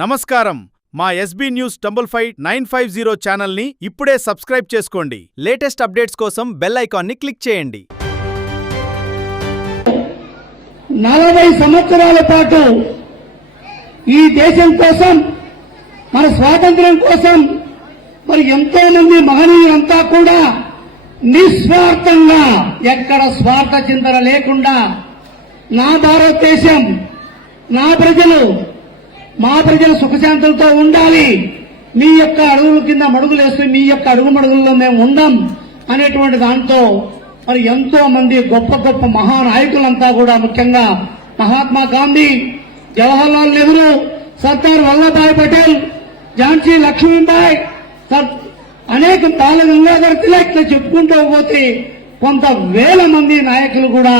నమస్కారం. మా SB news 950 ఛానల్ని ఇప్పుడే సబ్స్క్రైబ్ చేసుకోండి. లేటెస్ట్ అప్డేట్స్ కోసం బెల్ ఐకాన్ని క్లిక్ చేయండి. 40 సంవత్సరాల పాటు ఈ దేశం కోసం, మన స్వాతంత్ర్యం కోసం మరి ఎంతో మంది మహనీయులంతా కూడా నిస్వార్థంగా, ఎక్కడ స్వార్థ చింతన లేకుండా నా భారతదేశం, నా ప్రజలు, మా ప్రజలు సుఖశాంతులతో ఉండాలి, మీ యొక్క అడుగుల కింద మడుగులేస్తే మీ యొక్క అడుగుమడుగుల్లో మేము ఉండం అనేటువంటి దాంతో మరి ఎంతో మంది గొప్ప గొప్ప మహానాయకులంతా కూడా, ముఖ్యంగా మహాత్మా గాంధీ, జవహర్లాల్ నెహ్రూ, సర్దార్ వల్లభాయ్ పటేల్, ఝాన్సీ లక్ష్మీబాయి, అనేక బాల గంగాధర్ తిలక్ చెప్పుకుంటూ పోతే కొంత వేల మంది నాయకులు కూడా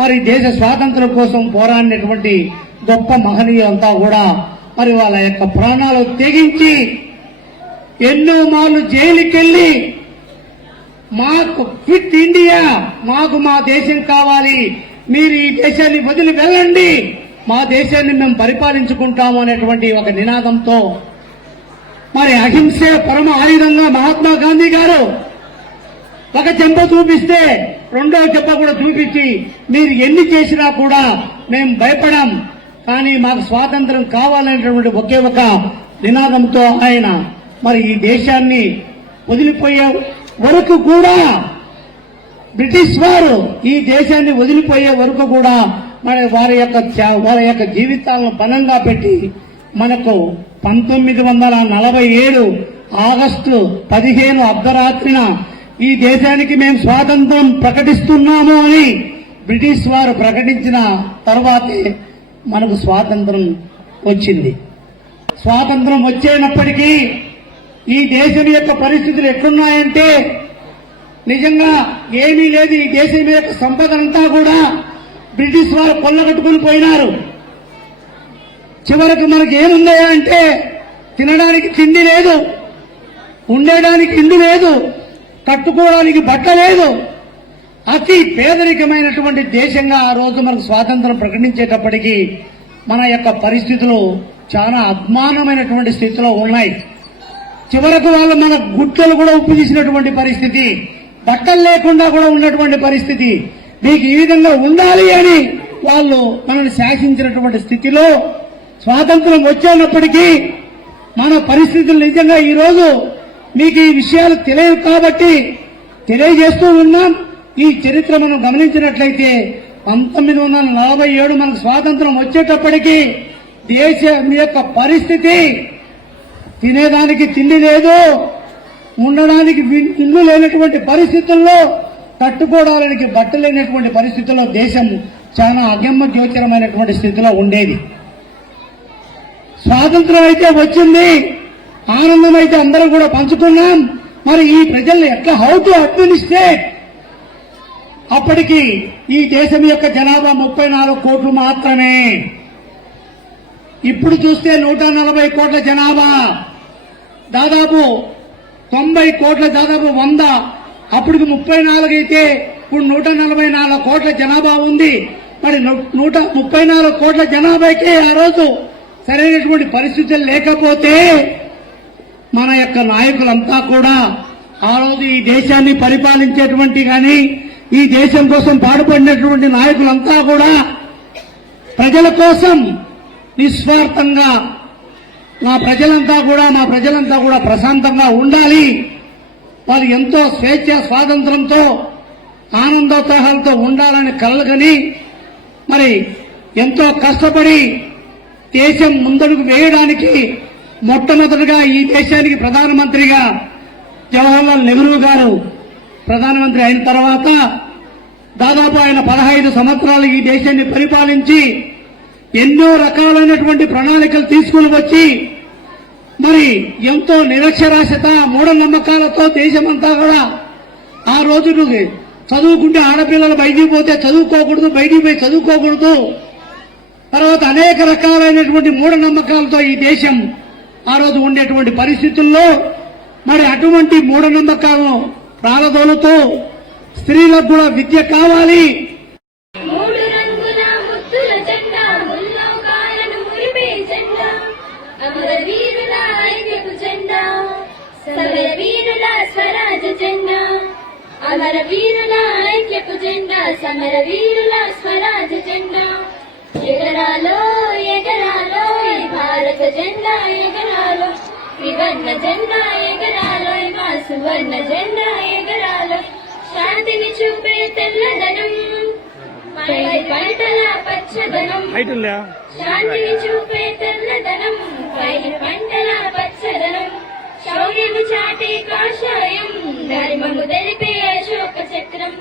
మరి దేశ స్వాతంత్ర్యం కోసం పోరాడినటువంటి గొప్ప మహనీయులంతా కూడా మరి వాళ్ళ యొక్క ప్రాణాలు తెగించి ఎన్నో మార్లు జైలుకెళ్లి మాకు క్విట్ ఇండియా, మాకు మా దేశం కావాలి, మీరు ఈ దేశాన్ని వదిలి వెళ్ళండి, మా దేశాన్ని మేము పరిపాలించుకుంటాము అనేటువంటి ఒక నినాదంతో మరి అహింసే పరమ ఆయుధంగా మహాత్మా గాంధీ గారు ఒక చెంప చూపిస్తే రెండో చెంప కూడా చూపించి మీరు ఎన్ని చేసినా కూడా మేము భయపడాం, కానీ మాకు స్వాతంత్రం కావాలనేటువంటి ఒకే ఒక నినాదంతో ఆయన మరి ఈ దేశాన్ని వదిలిపోయే వరకు కూడా, బ్రిటిష్ వారు ఈ దేశాన్ని వదిలిపోయే వరకు కూడా మరి వారి యొక్క జీవితాలను పణంగా పెట్టి మనకు 1947 ఆగస్టు 15 అర్ధరాత్రిన ఈ దేశానికి మేము స్వాతంత్రం ప్రకటిస్తున్నాము అని బ్రిటిష్ వారు ప్రకటించిన తర్వాతే మనకు స్వాతంత్రం వచ్చింది. స్వాతంత్రం వచ్చేటప్పటికీ ఈ దేశం యొక్క పరిస్థితులు ఎట్లున్నాయంటే నిజంగా ఏమీ లేదు. ఈ దేశం యొక్క సంపదనంతా కూడా బ్రిటిష్ వారు కొల్లగట్టుకుని పోయినారు. చివరకు మనకి ఏముందా అంటే తినడానికి తిండి లేదు, ఉండడానికి ఇల్లు లేదు, కట్టుకోవడానికి బట్ట లేదు. అతి పేదరికమైనటువంటి దేశంగా ఆ రోజు మనకు స్వాతంత్రం ప్రకటించేటప్పటికీ మన యొక్క పరిస్థితులు చాలా అద్మానమైనటువంటి స్థితిలో ఉన్నాయి. చివరకు వాళ్ళు మన గుట్టలు కూడా ఉప్పు తీసినటువంటి పరిస్థితి, బట్టలు లేకుండా కూడా ఉన్నటువంటి పరిస్థితి. మీకు ఈ విధంగా ఉండాలి అని వాళ్ళు మనల్ని శాసించినటువంటి స్థితిలో స్వాతంత్రం వచ్చేటప్పటికీ మన పరిస్థితులు నిజంగా ఈ రోజు మీకు ఈ విషయాలు తెలియదు కాబట్టి తెలియజేస్తూ ఉన్నాం. ఈ చరిత్ర మనం గమనించినట్లయితే 1947 మనకు స్వాతంత్రం వచ్చేటప్పటికీ దేశం యొక్క పరిస్థితి తినేదానికి తిండి లేదు, ఉండడానికి ఇల్లు లేనటువంటి పరిస్థితుల్లో, కట్టుకోవడానికి బట్ట లేనటువంటి పరిస్థితుల్లో దేశం చాలా అగమ్య గోచరమైనటువంటి స్థితిలో ఉండేది. స్వాతంత్రం అయితే వచ్చింది, ఆనందం అయితే అందరం కూడా పంచుకున్నాం. మరి ఈ ప్రజల్ని ఎట్లా హౌ టు అడ్మినిస్ట్రేట్, అప్పటికి ఈ దేశం యొక్క జనాభా 34 కోట్లు మాత్రమే. ఇప్పుడు చూస్తే 140 కోట్ల జనాభా, దాదాపు 90 కోట్ల, దాదాపు 100. అప్పటికి 34 అయితే ఇప్పుడు 144 కోట్ల జనాభా ఉంది. మరి 134 కోట్ల జనాభాకే ఆ రోజు సరైనటువంటి పరిస్థితులు లేకపోతే మన యొక్క నాయకులంతా కూడా ఆ రోజు ఈ దేశాన్ని పరిపాలించేటువంటి కానీ ఈ దేశం కోసం పాటుపడినటువంటి నాయకులంతా కూడా ప్రజల కోసం నిస్వార్థంగా మా ప్రజలంతా కూడా ప్రశాంతంగా ఉండాలి, వాళ్ళు ఎంతో స్వేచ్ఛ స్వాతంత్రంతో ఆనందోత్సాహాలతో ఉండాలని కలగని మరి ఎంతో కష్టపడి దేశం ముందడుగు వేయడానికి మొట్టమొదటిగా ఈ దేశానికి ప్రధానమంత్రిగా జవహర్లాల్ నెహ్రూ గారు ప్రధానమంత్రి అయిన తర్వాత దాదాపు ఆయన 15 సంవత్సరాలు ఈ దేశాన్ని పరిపాలించి ఎన్నో రకాలైనటువంటి ప్రణాళికలు తీసుకుని వచ్చి మరి ఎంతో నిరక్షరాస్యత, మూఢనమ్మకాలతో దేశమంతా కూడా ఆ రోజు చదువుకుంటే ఆడపిల్లలు బయటికి పోతే చదువుకోకూడదు, బయటికి పోయి చదువుకోకూడదు, తర్వాత అనేక రకాలైనటువంటి మూఢనమ్మకాలతో ఈ దేశం ఆ రోజు ఉండేటువంటి పరిస్థితుల్లో మరి అటువంటి మూఢనమ్మకాలను ప్రారదోలుతూ స్త్రీలకు కూడా విద్య కావాలి, స్వరాజ జెండా అమర వీరుల ఐక్యపు జెండా సమర వీరుల స్వరాజ జెండా ఎగరాలో ఎగరాలో ఈ భారత జెండా ఎగరాలో త్రివర్ణ జెండా ఎగరాలో మా సువర్ణ జెండా ఎగరాలో శాంతిని చూపే తెల్లదనం పై పంటల పచ్చదనం శాంతిని చూపే తెల్లదనం పై పంటల పచ్చదనం శౌర్యము చాటే కాషాయం ధర్మము తెలిపే అశోక చక్రం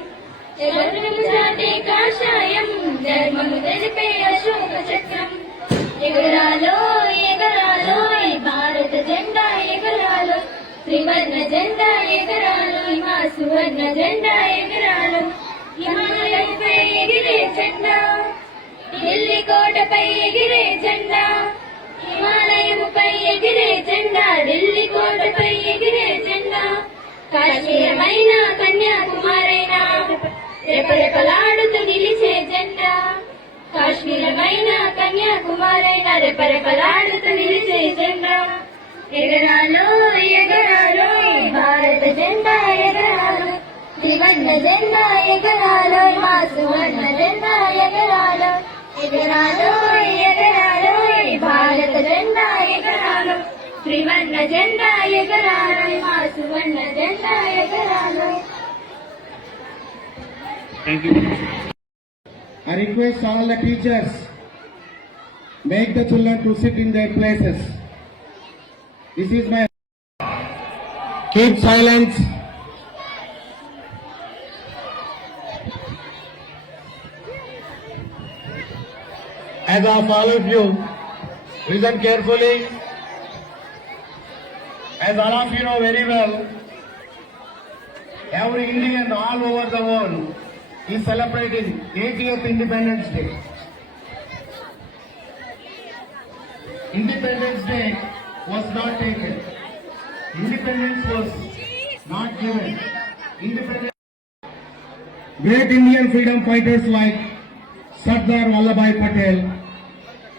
శౌర్యము చాటే కాషాయం ధర్మము తెలిపే అశోక చక్రం ఎగరాలో ఎగరాలో ఈ భారత జెండా ఎగరాలో త్రివర్ణ జెండా ఎగరాలో మా సువర్ణ జెండా ఎగరాలో హిమాలయంపై ఎగిరే జెండా ఢిల్లీ కోటపై ఎగిరే జెండా హిమాలయముపై ఎగిరే జెండా ఢిల్లీ కోటపై ఎగిరే జెండా కాశ్మీరమైన కన్యాకుమారైన రెపరెపలాడుతూ నిలిచే జెండా కాశ్మీరమైన కన్యాకుమారైన రెపరెపలాడుతూ నిలిచే జెండా ఎగరాలో ఎగరాలో భారత జెండా ఎగరాలో త్రివర్ణ జెండా ఎగరాలో మా సువర్ణ జెండా ఎగరాలో ఎగరాలో ఎగరాలో భారత జెండా ఎగరాలో త్రివర్ణ జెండా ఎగరాలో మా సువర్ణ జెండా ఎగరాలో. Thank you. I request all the teachers, make the children to sit in their places. This is my. Keep silence. As of all of you, listen carefully. As all of you know very well, every Indian all over the world is celebrating 80th Independence Day. Independence Day was not taken. Independence was not given. Independence. Great Indian freedom fighters like Sardar Vallabhbhai Patel,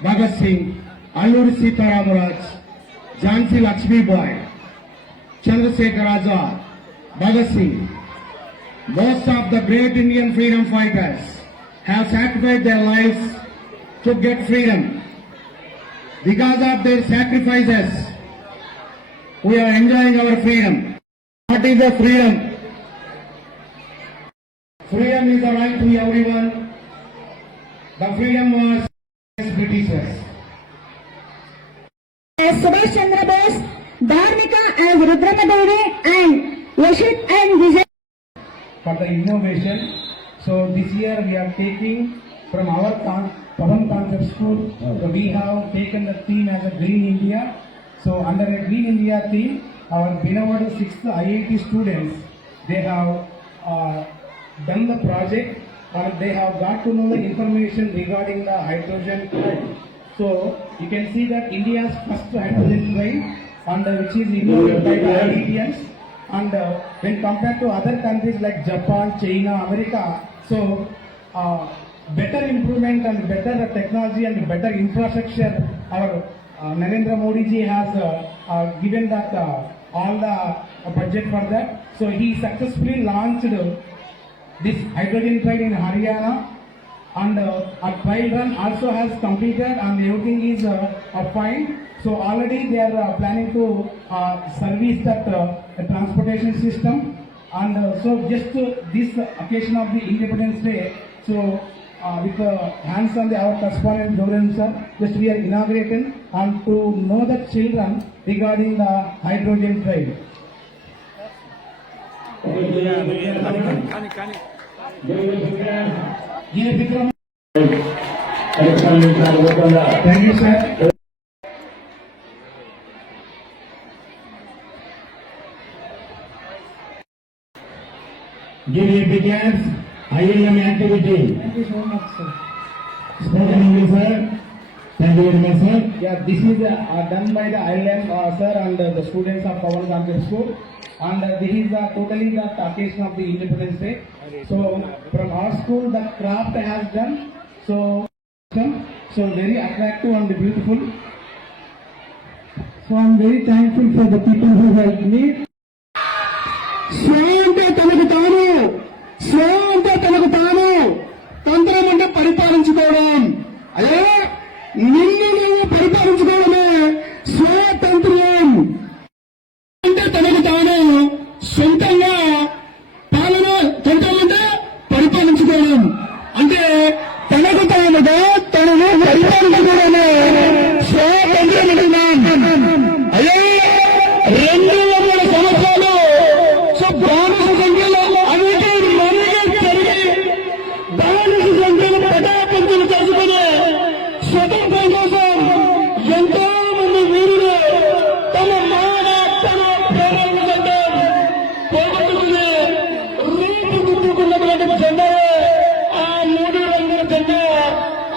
Bhagat Singh, Alluri Sita Ramaraj, Jhansi Lakshmi Bai, Chandrasekhar Azad, Bhagat Singh. Most of the great Indian freedom fighters have sacrificed their lives to get freedom. Because of their sacrifices, we are enjoying our freedom. What is the freedom? Freedom is the right to everyone. The freedom was Britishers. As Subhash Chandra Bose, Dharmika as Rudramadevi and Yashit and Vijay. For the innovation, so this year we are taking from our Pavan Concept School, so we have taken the theme as a Green India. So under a Green India theme, our beloved 6th IIT students, they have done the project and they have got to know the information regarding the hydrogen train. So you can see that India's first hydrogen train and which is innovated by the IITians. And when compared to other countries like Japan, China, America, so better improvement and better technology and better infrastructure, our Narendra Modi ji has given that all the budget for that. So he successfully launched this hydrogen train in Haryana, and a trial run also has completed and everything is fine. So already they are planning to service that transportation system, and so just this occasion of the Independence Day, so with hands on our correspondent Doran sir, just we are inaugurating and to know the children regarding the hydrogen train. Thank you, sir. Give a big hands. IIM activity. Thank you so much, sir. Spoken English, sir. Thank you very much, sir. Yeah, this is done by the ILM sir and the students of Pawan Concept School, and this is totally the occasion of the Independence Day. So from our school, the craft has done so very attractive and beautiful. So I'm very thankful for the people who helped me. పరిపాలించుకోవడం. అయ్యా నిన్ను నువ్వు పరిపాలించుకోవడమే స్వాతంత్ర్యం. అంటే తనకు తాను సొంతంగా పాలన తొంటే పరిపాలించుకోవడం అంటే తనకు తానుగా తనను పరిపాలించుకోవడమే స్వాతంత్ర్యం అంటున్నాం. అయ్యా 200 సంవత్సరాలు బానిస సంఖ్యలో అవిటి మరిగి జరిగి బానిస సంఖ్యలు పటాపంచులు చేసుకుని స్వతంత్రం కోసం ఎంతో మంది వీరులు తమ మాన తన ప్రేరణ పోగొట్టుకుని రూపుదిద్దుకున్నటువంటి జెండా ఆ 3 రంగుల జెండా,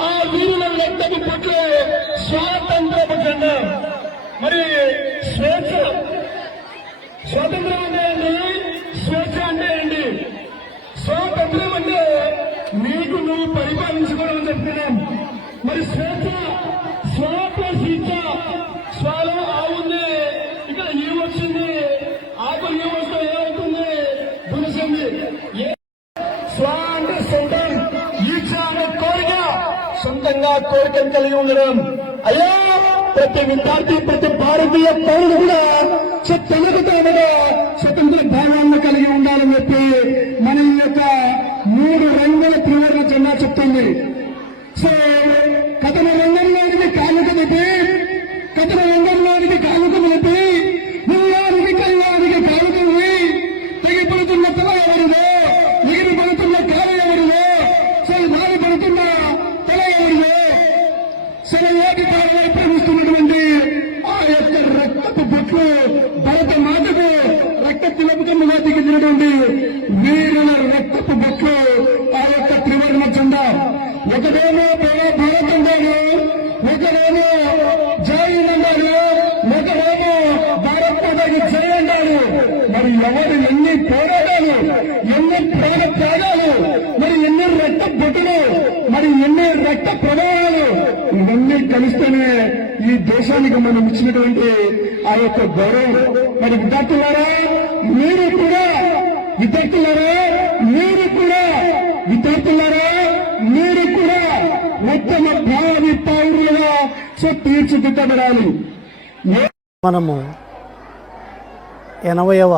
ఆ వీరుల రక్తపు పట్ల స్వాతంత్రపు జెండా. మరి స్వాతంత్రం అంటే ఏంటి, స్వేచ్ఛ అంటే ఏంటి? స్వాతంత్రం అంటే నీకు నువ్వు పరిపాలించుకోవడం అని చెప్తున్నాం. మరి స్వేచ్ఛ, స్వీచ్ఛ, స్వాలో ఆ ఉంది, ఇక్కడ ఈ వచ్చింది, ఆకు ఈ వస్తే ఏమవుతుంది, దునిసింది. స్వ అంటే సొంతం, ఈచ్ఛ అంటే కోరిక, సొంతంగా కోరికను కలిగి ఉండడం. అయ్యా ప్రతి విద్యార్థి, ప్రతి భారతీయ పౌరుడు కూడా తనకు తానుగా స్వతంత్ర భావాన్ని కలిగి ఉండాలని చెప్పి మన యొక్క 3 రంగుల త్రివర్ణ జెండా చెప్తుంది. సో కథన రంగంలోనికి కానుక నిపి, కథన రంగంలోనికి కానుక నిపి, నువ్వానికి కళ్యాణికి కానుక తెగిపడుతున్న తల ఎవరిదో, ఎగిరి పడుతున్న కాలు ఎవరిదో, సో బాధ పడుతున్న తల ఎవరిదో, సో ఏటి తాను ప్రేమిస్తున్నటువంటి ఆ యొక్క రక్తపు బొట్లు భరత మాతకు రక్త తిలకముగా దిగినటువంటి వీరుల రక్తపు బొట్లు ఆ యొక్క త్రివర్ణ జెండా. ఒకడేమో భారత్ అంటాడు, ఒకడేమో జై అన్నాడు, ఒకడేమో భారత్ మాతకి జై అంటాడు. మరి ఎవరు ఎన్ని పోరాటాలు, ఎన్ని ప్రాణ త్యాగాలు, మరి ఎన్ని రక్త బొట్టులు, మరి ఎన్ని రక్త ప్రవాహాలు, ఇవన్నీ కలిస్తేనే ఈ దేశానికి మనం ఇచ్చినటువంటి ఆ యొక్క గౌరవం. మరి విద్యార్థులారా మీరు కూడా ఉత్తమ భావి పౌరులుగా తీర్చిదిద్దబడాలి. మనము 80వ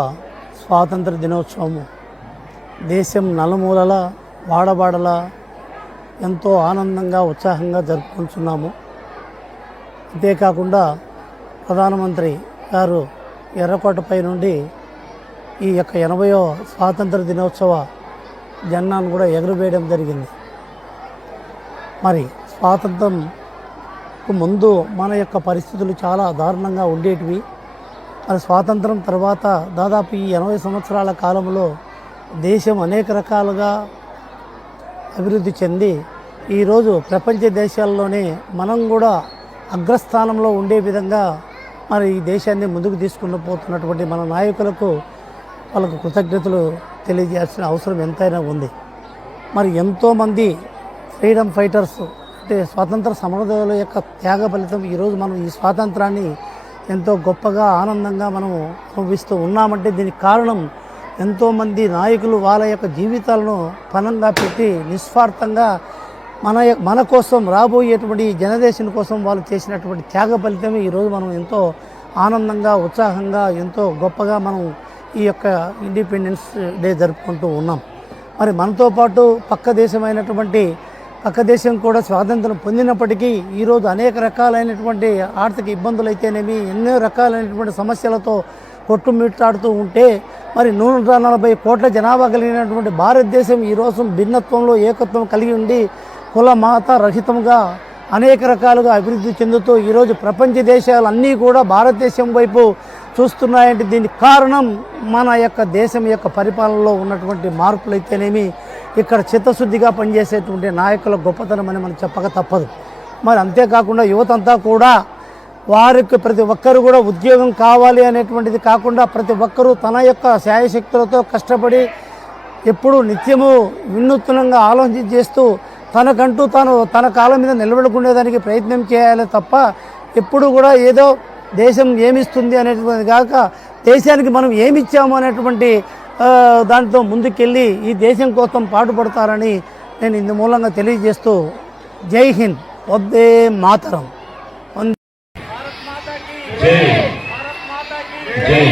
స్వాతంత్ర దినోత్సవము దేశం నలుమూలల వాడబాడల ఎంతో ఆనందంగా ఉత్సాహంగా జరుపుకుంటున్నాము. అంతేకాకుండా ప్రధానమంత్రి గారు ఎర్రకోటపై నుండి ఈ యొక్క 80వ స్వాతంత్ర దినోత్సవ జెండాను కూడా ఎగురవేయడం జరిగింది. మరి స్వాతంత్రంకు ముందు మన యొక్క పరిస్థితులు చాలా దారుణంగా ఉండేటివి. మరి స్వాతంత్రం తర్వాత దాదాపు ఈ 80 సంవత్సరాల కాలంలో దేశం అనేక రకాలుగా అభివృద్ధి చెంది ఈరోజు ప్రపంచ దేశాల్లోనే మనం కూడా అగ్రస్థానంలో ఉండే విధంగా మరి ఈ దేశాన్ని ముందుకు తీసుకుని పోతున్నటువంటి మన నాయకులకు వాళ్ళకు కృతజ్ఞతలు తెలియజేయాల్సిన అవసరం ఎంతైనా ఉంది. మరి ఎంతోమంది ఫ్రీడమ్ ఫైటర్స్ అంటే స్వాతంత్ర సమరయోధుల యొక్క త్యాగ ఫలితం ఈరోజు మనం ఈ స్వాతంత్రాన్ని ఎంతో గొప్పగా ఆనందంగా మనం అనుభవిస్తూ ఉన్నామంటే దీనికి కారణం ఎంతోమంది నాయకులు వాళ్ళ యొక్క జీవితాలను పణంగా పెట్టి నిస్వార్థంగా మన కోసం రాబోయేటువంటి జనరేషన్ కోసం వాళ్ళు చేసినటువంటి త్యాగ ఫలితమే ఈరోజు మనం ఎంతో ఆనందంగా ఉత్సాహంగా ఎంతో గొప్పగా మనం ఈ యొక్క ఇండిపెండెన్స్ డే జరుపుకుంటూ ఉన్నాం. మరి మనతో పాటు పక్క దేశం కూడా స్వాతంత్రం పొందినప్పటికీ ఈరోజు అనేక రకాలైనటువంటి ఆర్థిక ఇబ్బందులు అయితేనేమి ఎన్నో రకాలైనటువంటి సమస్యలతో కొట్టుమిట్టాడుతూ ఉంటే మరి 140 కోట్ల జనాభా కలిగినటువంటి భారతదేశం ఈరోజు భిన్నత్వంలో ఏకత్వం కలిగి ఉండి కుల మత రహితంగా అనేక రకాలుగా అభివృద్ధి చెందుతూ ఈరోజు ప్రపంచ దేశాలన్నీ కూడా భారతదేశం వైపు చూస్తున్నాయంటే దీనికి కారణం మన యొక్క దేశం యొక్క పరిపాలనలో ఉన్నటువంటి మార్పులైతేనేమి ఇక్కడ చిత్తశుద్ధిగా పనిచేసేటువంటి నాయకుల గొప్పతనం అని మనం చెప్పక తప్పదు. మరి అంతేకాకుండా యువతంతా కూడా వారికి ప్రతి ఒక్కరు కూడా ఉద్యోగం కావాలి అనేటువంటిది కాకుండా ప్రతి ఒక్కరూ తన యొక్క శాయశక్తులతో కష్టపడి ఎప్పుడూ నిత్యము వినూత్నంగా ఆలోచన చేస్తూ తనకంటూ తన కాలం మీద నిలబడుకునేదానికి ప్రయత్నం చేయాలి తప్ప ఎప్పుడు కూడా ఏదో దేశం ఏమిస్తుంది అనేటువంటిది కాక దేశానికి మనం ఏమిచ్చాము అనేటువంటి దాంతో ముందుకెళ్ళి ఈ దేశం కోసం పాటుపడతారని నేను ఇందు మూలంగా తెలియజేస్తూ జై హింద్, వందే మాతరం. జై జై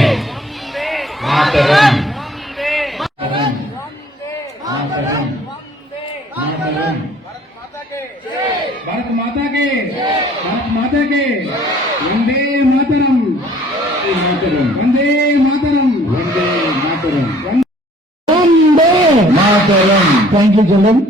మాతరం మాతరం మాతరం మాతరం भारत माता के वंदे मातरम మాతరం वंदे मातरम వందే మాతరం వందే మాతరం. Thank you children.